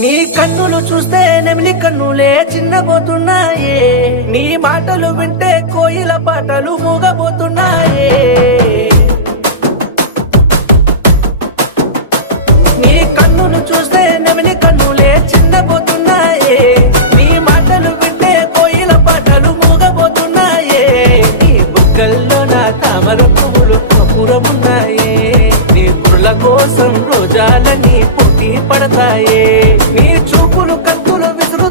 నీ కన్నులు చూస్తే నెమిలి కన్నులే చిన్నబోతున్నాయే, నీ మాటలు వింటే కోయిల పాటలు మూగబోతున్నాయే. నీ కన్నులు చూస్తే నెమిలి కన్నులే చిన్నబోతున్నాయే, నీ మాటలు వింటే కోయిల పాటలు మూగబోతున్నాయే. నీ బుగ్గల్లో నా తామర పువ్వులు కపురమున్నాయే, నీ కుర్ల కోసం రోజాలని పోటీ పడతాయే. నీ చూపులు కత్తులు విసురు